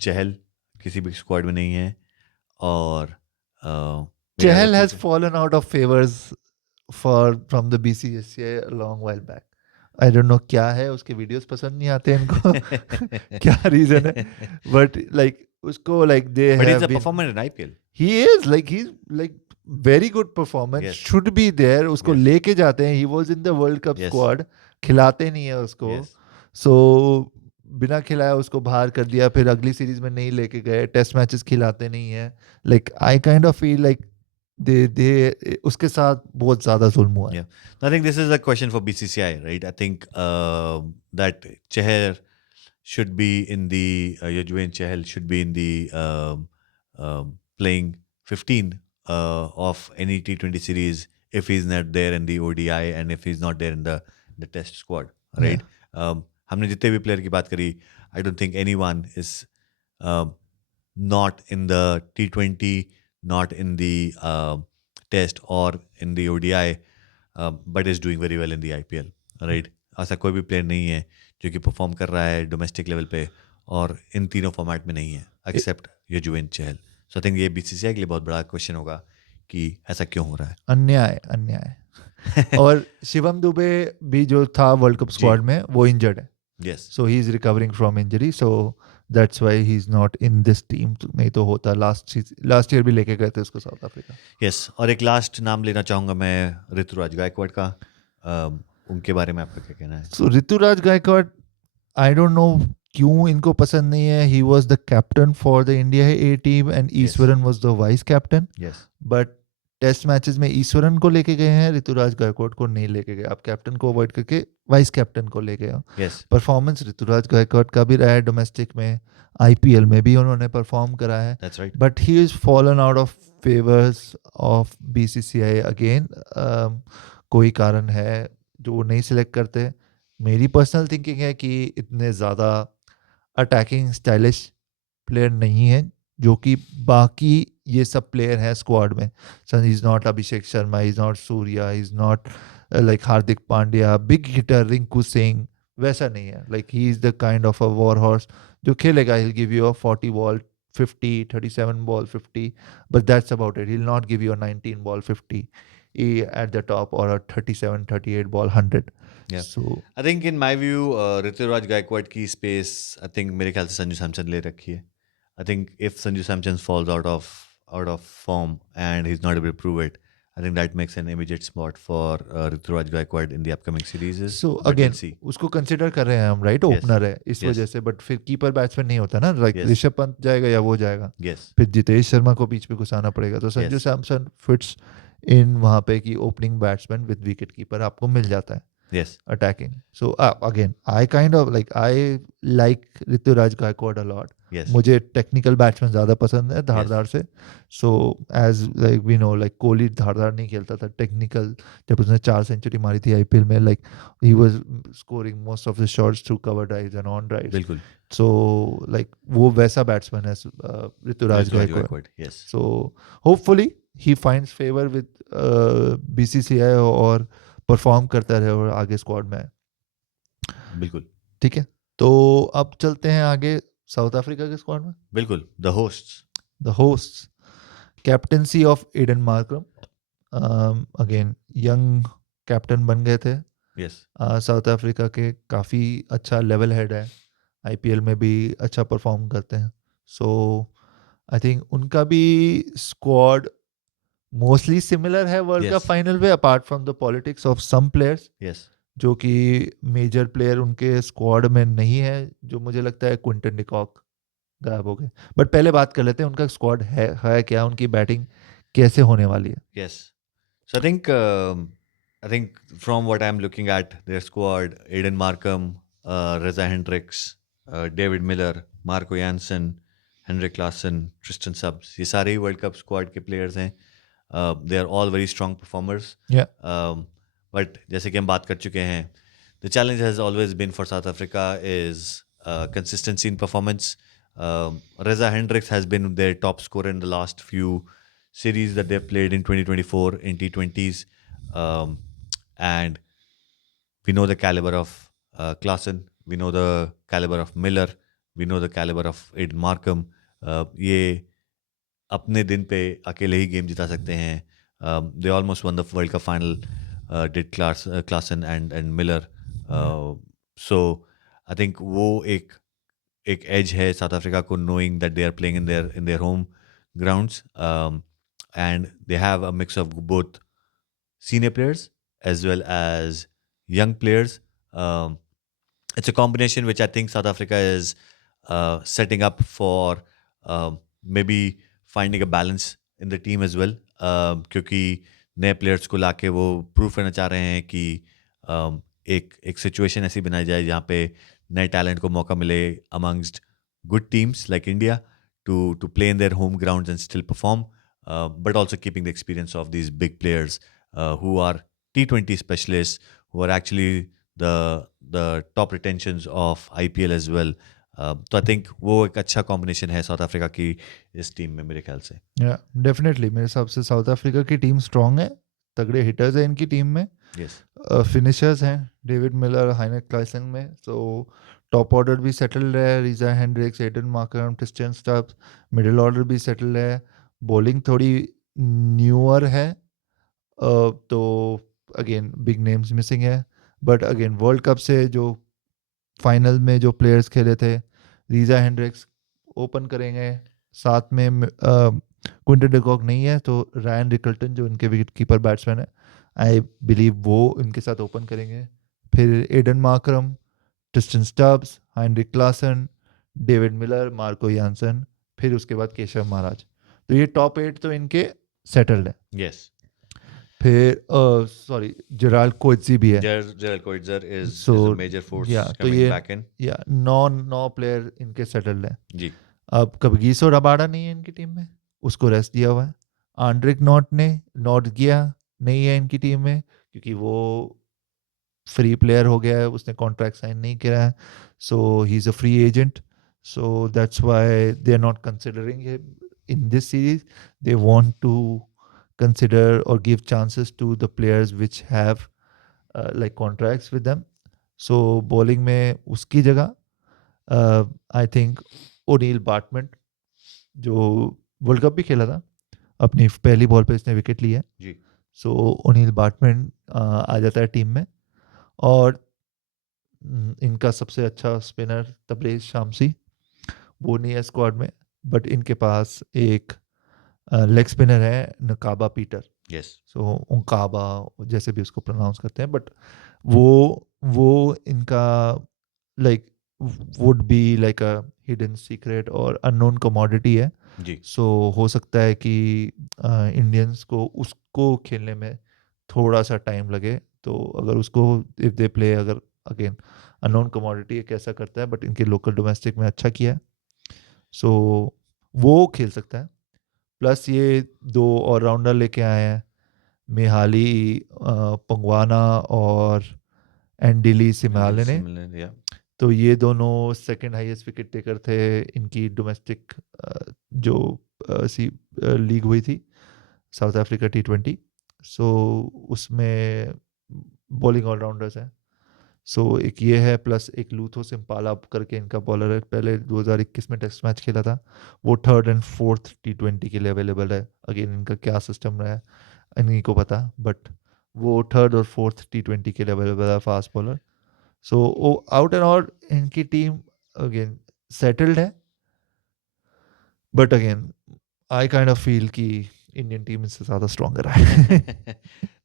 चहल किसी भी स्क्वाड में नहीं है, और Chahal has fallen out of favors from the BCCI a long while back. I don't know क्या है, उसके वीडियोस पसंद नहीं आते इनको. क्या रीजन है, बट लाइक उसको like they But he's have a been, performer in IPL. he is like, he's like very good performance, Yes. should be there. उसको Yes. लेके जाते हैं, he was in the World Cup Yes. squad, खिलाते नहीं है उसको. Yes. सो बिना खिलाया उसको बाहर कर दिया, फिर अगली सीरीज में नहीं लेके गए, टेस्ट मैचेस खिलाते नहीं है. Like I kind of feel like they उसके साथ बहुत ज्यादा जुल्म हुआ है. Yeah. I think this is a question for BCCI, right? I think that Chahal should be in the Yajuvendra Chahal should be in the playing 15 of any T20 series if he's not there in the ODI and if he's not there in the Test squad, right? हमने जितने भी player की बात करी, I don't think anyone is not in the T20, not in the Test or in the ODI, but is doing very well in the IPL, right? ऐसा कोई भी player नहीं है जो कि परफॉर्म कर रहा है डोमेस्टिक लेवल पे और इन तीनों फॉर्मेट में नहीं है except Yuzvendra Chahal. So I think ये बीसीसीआई के लिए बहुत बड़ा क्वेश्चन होगा कि ऐसा क्यों हो रहा है. अन्याय. और शिवम दुबे भी जो था वर्ल्ड कप स्क्वाड में, वो इंजर्ड है. Yes. So he is recovering from injury, so that's why he's not in this team. नहीं तो होता, लास्ट ईयर भी लेके गए थे उसको साउथ अफ्रीका. Yes. और एक लास्ट नाम लेना चाहूँगा मैं, ऋतुराज गायकवाड़ का. उनके बारे में आपका क्या कहना है? So Rituraj Gaekwad, I don't know क्यों इनको पसंद नहीं है. He was the captain for the India A team and Yes. Easwaran was the vice captain. Yes. But test matches में ईश्वरन को लेके गए हैं, ऋतुराज गायकवाड़ को नहीं लेके गए. आप कैप्टन को अवॉइड करके वाइस कैप्टन को ले गए हो. Yes. परफॉर्मेंस ऋतुराज गायकवाड़ का भी रहा है डोमेस्टिक में, आईपीएल में भी उन्होंने परफॉर्म करा है, That's right. But he is fallen out of favours of BCCI again. कोई कारण है जो वो नहीं सिलेक्ट करते. मेरी पर्सनल थिंकिंग है कि इतने ज़्यादा अटैकिंग स्टाइलिश प्लेयर नहीं है जो कि बाकी ये सब प्लेयर हैं स्क्वाड में. So he is not Abhishek Sharma, he is not Surya, he is not like Hardik Pandya, big hitter Rinku Singh, वैसा नहीं है. Like he is the kind of a war horse जो खेलेगा he'll give you a 40 ball 50, 37 ball 50, but that's about it. He'll not give you a 19 ball 50 at the top, or a 37, 38 ball 100. Yeah. So I think in my view, Ruturaj Gaikwad की space, I think मेरे ख्याल से संजू सैमसन ले रखी है. I think if Sanju Samson falls out of form and he's not able to prove it, I think that makes an immediate spot for Rituraj Gaikwad in the upcoming series. so But again we'll see. उसको consider कर रहे हैं हम, right? Yes. Opener है इस Yes. वजह से, but फिर कीपर बैट्समैन नहीं होता ना, लाइक Yes. ऋषभ पंत जाएगा या वो जाएगा, Yes. फिर जितेश शर्मा को बीच में घुसाना पड़ेगा, तो संजू Yes. सैमसन फिट्स इन वहाँ पे कि opening batsman with wicket keeper आपको मिल जाता है Yes. attacking. So again, I kind of like Rituraj Gaikwad a lot. Yes. मुझे टेक्निकल बैट्समैन ज़्यादा पसंद है धारदार Yes. से. So as like we know, like Kohli धारदार नहीं खेलता था, टेक्निकल. जब उसने 4 सेंचुरी मारी थी आईपीएल में, like he was scoring most of the shots through cover drives and on drives. बिल्कुल. सो लाइक वो वैसा बैट्समैन है Ruturaj Gaikwad. Gaikwad. Yes. So hopefully he finds favour with BCCI और परफॉर्म करता रहे और आगे स्क्वाड में. बिल्कुल. ठीक है, तो अब चलते हैं आगे साउथ अफ्रीका के स्क्वाड में. बिल्कुल. The hosts. The hosts, captaincy of Aden Markram. Again young captain बन गए थे. Yes. साउथ अफ्रीका के काफ़ी अच्छा लेवल हेड है, आईपीएल में भी अच्छा परफॉर्म करते हैं. सो आई थिंक उनका भी स्क्वाड मोस्टली सिमिलर है वर्ल्ड कप Yes. फाइनल में, apart from the politics of some players, Yes. जो कि मेजर प्लेयर उनके स्क्वाड में नहीं है. जो मुझे लगता है क्विंटन डिकॉक गायब हो गए. बट पहले बात कर लेते हैं उनका स्क्वाड है क्या, उनकी बैटिंग कैसे होने वाली है. Yes. So I think from what I'm looking at their squad, Aiden Markham, Reza Hendricks, David Miller, Marco Jansen, Henrik Larsson, Tristan Subs, ये सारे ही वर्ल्ड कप स्क्वाड के प्लेयर्स हैं. They are all very strong performers. Yeah. But जैसे कि हम बात कर चुके हैं, the challenge has always been for South Africa is consistency in performance. Reza Hendricks has been their top scorer in the last few series that they've played in 2024 in T20s. And we know the caliber of Klaassen, we know the caliber of Miller, we know the caliber of Aiden Markham. ये अपने दिन पे अकेले ही game जिता सकते हैं. They almost won the World Cup final, did Klaassen and Miller. So I think वो एक edge है साउथ अफ्रीका को, knowing that they are playing in their home grounds, and they have a mix of both senior players as well as young players. It's a combination which I think South Africa is setting up for maybe finding a balance in the team as well. क्योंकि नए players को लाके वो prove करना चाह रहे हैं कि एक सिचुएशन ऐसी बनाई जाए जहाँ पे नए टैलेंट को मौका मिले amongst good teams like India to play in their home grounds and still perform, but also keeping the experience of these big players who are T20 specialists, who are actually the top retentions of IPL as well. तो I think वो एक अच्छा combination है south Africa की इस team में मेरे ख्याल से. डेफिनेटली मेरे हिसाब से साउथ अफ्रीका की टीम स्ट्रांग है, तगड़े हिटर्स हैं इनकी टीम में. Yes. फिनिशर्स हैं डेविड मिलर, हाइनेक क्लाइसन में. सो टॉप ऑर्डर भी सेटल्ड है, Reeza Hendricks, Aiden Markram, Tristan Stubbs. Middle order भी सेटल्ड है. बॉलिंग थोड़ी न्यूअर है, तो अगेन बिग नेम्स मिसिंग है. बट अगेन वर्ल्ड कप से जो फाइनल में जो प्लेयर्स खेले थे, रीजा हेंड्रिक्स ओपन करेंगे, साथ में क्विंटन डिकॉक नहीं है तो रायन रिकल्टन जो इनके विकेट कीपर बैट्समैन है, आई बिलीव वो इनके साथ ओपन करेंगे. फिर Aiden Markram, Tristan Stubbs, Heinrich Klaasen, David Miller, Marco Jansen, फिर उसके बाद केशव महाराज. तो ये टॉप 8 तो इनके सेटल्ड है. Yes. फिर सॉरी जेराल्ड कोएट्जी भी है. Gerald Coetzer is So, a major force yeah, तो coming ये back in. या नौ प्लेयर इनके सेटल्ड है. जी. अब कबगीसो रबाडा नहीं है इनकी टीम में, उसको रेस्ट दिया हुआ है. आंड्रिक नॉट गया नहीं है इनकी टीम में, क्योंकि वो फ्री प्लेयर हो गया है, उसने कॉन्ट्रैक्ट साइन नहीं किया है. So he is a free agent, so that's why they are not considering him in this series. They want to consider or give chances to the players which have like contracts with them. So bowling में उसकी जगह I think O'Neill बार्टमेंट जो world cup भी खेला था, अपनी पहली ball पे इसने विकेट ली है. जी. सो ओनील बार्टमेंट आ जाता है टीम में. और इनका सबसे अच्छा स्पिनर तबरेज शामसी, वो नहीं है स्क्वाड में. बट इनके पास एक लेग स्पिनर है नकाबा पीटर. Yes. सो उनकाबा जैसे भी उसको प्रोनाउंस करते हैं. बट वो वो इनका like would be like a hidden secret और अननोन कमोडिटी है. जी. सो हो सकता है कि इंडियंस को उसको खेलने में थोड़ा सा टाइम लगे. तो अगर उसको इफ दे प्ले, अगर अगेन अननोन कमोडिटी कैसा करता है, बट इनके लोकल डोमेस्टिक में अच्छा किया है. सो वो खेल सकता है. प्लस ये दो ऑलराउंडर लेके आए हैं, मिहाली पंगवाना और एंडिली सिमाले ने. Similar, yeah. तो ये दोनों सेकंड हाईएस्ट विकेट टेकर थे इनकी डोमेस्टिक जो सी लीग हुई थी, साउथ अफ्रीका T20. सो उसमें बॉलिंग ऑलराउंडर्स हैं. सो एक ये है, प्लस एक लूथो सिम्पाला करके इनका बॉलर है, पहले 2021 में टेस्ट मैच खेला था. वो थर्ड एंड फोर्थ T20 के लिए अवेलेबल है. अगेन इनका क्या सिस्टम रहा है इन्हीं को पता, बट वो थर्ड और फोर्थ T20 के लिए अवेलेबल है fast bowler. So out and out इनकी टीम अगेन सेटल्ड है. But again I kind of feel कि इंडियन टीम इससे ज़्यादा स्ट्रॉन्गर है.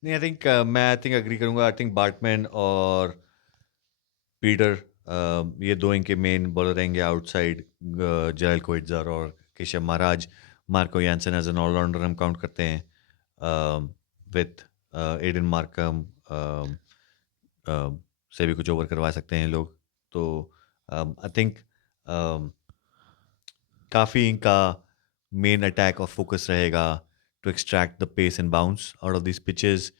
नहीं, मैं एग्री करूंगा. आई थिंक बार्टमैन और पीटर, ये दो इनके मेन बॉलर रहेंगे आउटसाइड. जयल कोइट्जर और Keshav Maharaj. Marco Jansen as an allrounder हम काउंट करते हैं विथ एडन मार्कम से भी कुछ ओवर करवा सकते हैं लोग. तो आई थिंक काफ़ी इनका मेन अटैक और फोकस रहेगा to extract the pace and bounce out of this pitches.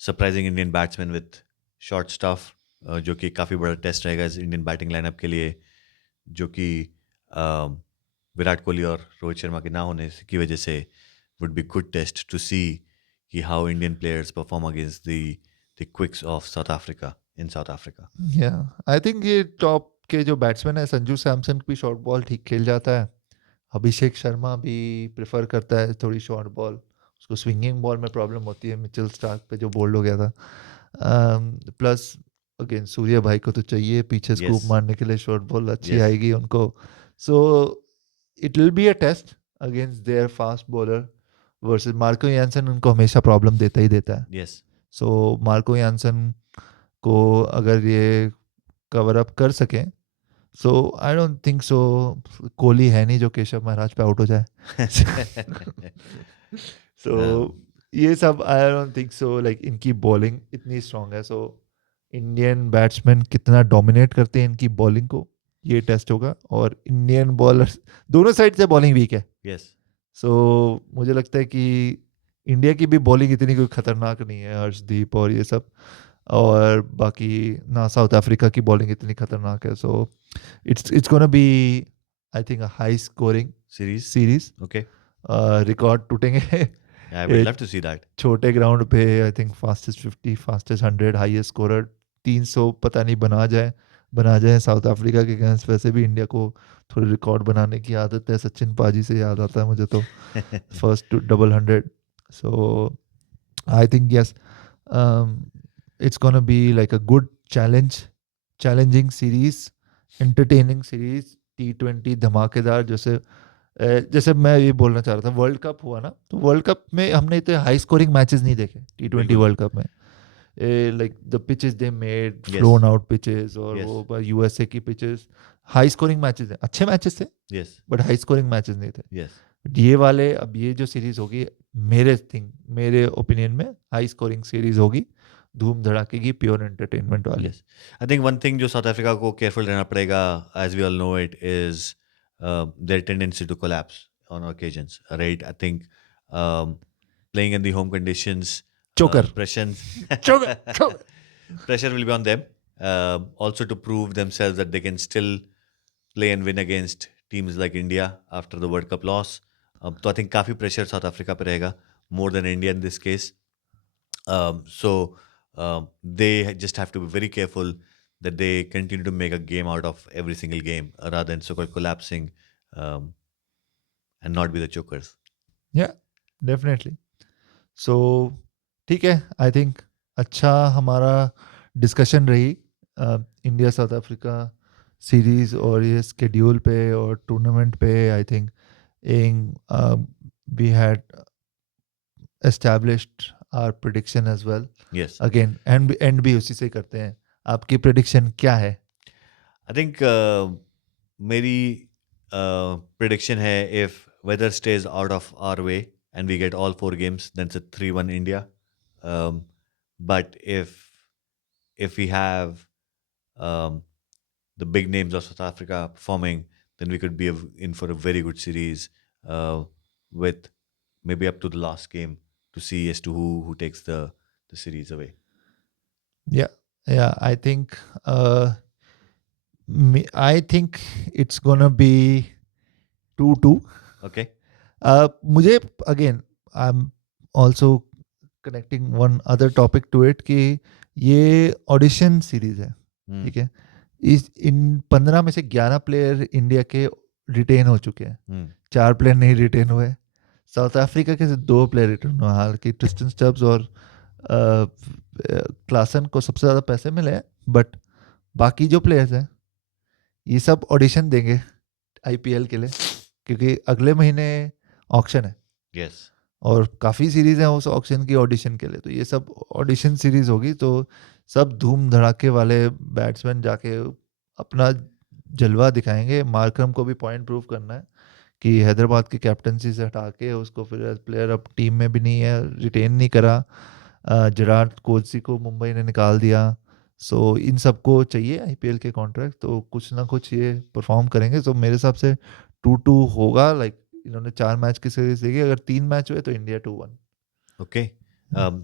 Surprising Indian batsman with short stuff, जो कि काफ़ी बड़ा टेस्ट रहेगा इस इंडियन बैटिंग लाइनअप के लिए, जो कि विराट कोहली और रोहित शर्मा के ना होने की वजह से would be good test to see कि how Indian players perform against the quicks of South Africa in South Africa. या आई थिंक ये टॉप के जो बैट्समैन है, संजू सैमसन भी शॉर्ट बॉल ठीक खेल जाता है. अभिषेक शर्मा भी प्रेफर करता है थोड़ी शॉर्ट बॉल. उसको स्विंगिंग बॉल में प्रॉब्लम होती है, मिचेल स्टार्क पे जो बोल्ड हो गया था. प्लस अगेन सूर्या भाई को तो चाहिए पीछे स्कूप Yes, मारने के लिए, शॉर्ट बॉल अच्छी yes, आएगी उनको. So it will be a test against their fast bowler versus Marco Jansen. उनको हमेशा प्रॉब्लम देता ही देता है. yes. सो मार्को यानसन को अगर ये कवर अप कर सकें, so I don't think so Kohli है नहीं जो केशव महाराज पे आउट हो जाए. सो um, ये सब आई डोंट थिंक सो लाइक इनकी बॉलिंग इतनी स्ट्रांग है. सो इंडियन बैट्समैन कितना डोमिनेट करते हैं इनकी बॉलिंग को, ये टेस्ट होगा. और इंडियन बॉलर्स दोनों साइड से बॉलिंग वीक है. yes, सो मुझे लगता है कि इंडिया की भी बॉलिंग इतनी कोई खतरनाक नहीं है, हर्षदीप और ये सब. और बाकी ना साउथ अफ्रीका की बॉलिंग इतनी खतरनाक है. So it's gonna be I think a high scoring series. Series. Okay, record टूटेंगे. I would ये love to see that. छोटे ग्राउंड पे I think fastest 50, fastest 100, highest scorer 300 पता नहीं बना जाए साउथ अफ्रीका के अगेंस्ट. वैसे भी इंडिया को थोड़ी रिकॉर्ड बनाने की आदत है, सचिन पाजी से याद आता है मुझे तो, first to double 100. So I think yes, it's gonna be like a good challenging series, entertaining series. T20 धमाकेदार. जैसे मैं ये बोलना चाह रहा था, वर्ल्ड कप हुआ ना, तो वर्ल्ड कप में हमने इतने हाई स्कोरिंग मैचेस नहीं देखे T20 बिल्कुल. वर्ल्ड कप में. Like the pitches they made Yes, phloem out pitches, और yes, वो यूएसए की पिचेस हाई स्कोरिंग मैचेस हैं. अच्छे मैचेस थे yes, but high scoring matches नहीं थे. yes, But ये वाले, अब ये जो सीरीज होगी, मेरे ओपिनियन में हाई स्कोरिंग सीरीज होगी, धूम धड़ाके की, प्योर एंटरटेनमेंट वाली. yes. I think one thing जो साउथ अफ्रीका को केयरफुल रहना पड़ेगा, as we all know it, is their tendency to collapse on occasions, right? I think playing in the home conditions, चोकर. pressure चोकर. pressure will be on them, also to prove themselves that they can still play and win against teams like India after the World Cup loss. तो I think काफ़ी pressure south Africa पे रहेगा, more than India in this case. So they just have to be very careful that they continue to make a game out of every single game rather than so-called collapsing um, and not be the chokers. या definitely. सो ठीक है, I think अच्छा हमारा discussion रही India south Africa series और ये schedule पे और टूर्नामेंट पे. I think we had established our prediction as well. Yes. Again and भी उसी से करते हैं. आपकी प्रिडिक्शन क्या है? I think मेरी prediction है if weather stays out of our way and we get all 4 games, then it's a 3-1 India. Um, but if we have um, the big names of South Africa performing, then we could be in for a very good series with maybe up to the last game to see as to who takes the series away. या I think I think it's gonna be 2-2. Okay. मुझे again I am also connecting one other topic to it कि ये audition series है. Hmm. ठीक है, इस इन 15 में से 11 प्लेयर इंडिया के रिटेन हो चुके हैं. Hmm. 4 प्लेयर नहीं रिटेन हुए. साउथ अफ्रीका के 2 प्लेयर रिटेन हुए. हालांकि ट्रिस्टन स्टब्स और क्लासन को सबसे ज़्यादा पैसे मिले हैं, बट बाकी जो प्लेयर्स हैं ये सब ऑडिशन देंगे आईपीएल के लिए, क्योंकि अगले महीने ऑक्शन है Yes. और काफ़ी सीरीज हैं उस ऑक्शन की ऑडिशन के लिए. तो ये सब ऑडिशन सीरीज होगी, तो सब धूम धड़ाके वाले बैट्समैन जाके अपना जलवा दिखाएंगे. मार्करम को भी पॉइंट प्रूव करना है कि हैदराबाद की कैप्टनसी से हटा के उसको फिर एज प्लेयर अब टीम में भी नहीं है, रिटेन नहीं करा. जराट कोहली को मुंबई ने निकाल दिया. सो इन सबको चाहिए आईपीएल के कॉन्ट्रैक्ट, तो कुछ ना कुछ ये परफॉर्म करेंगे. तो मेरे हिसाब से 2-2 होगा. लाइक इन्होंने 4 मैच की सीरीज देखी, अगर 3 मैच हुए तो India 2-1. Okay.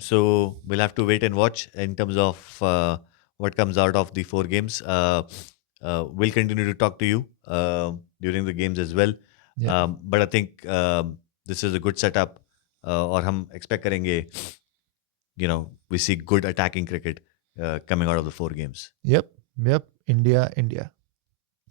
So we'll have to wait and watch in terms of what comes out of the 4 games. We'll continue to talk to you during the games as well. Yeah. But I think this is a good setup. और हम expect करेंगे, we see good attacking cricket coming out of the 4 games. Yep. India.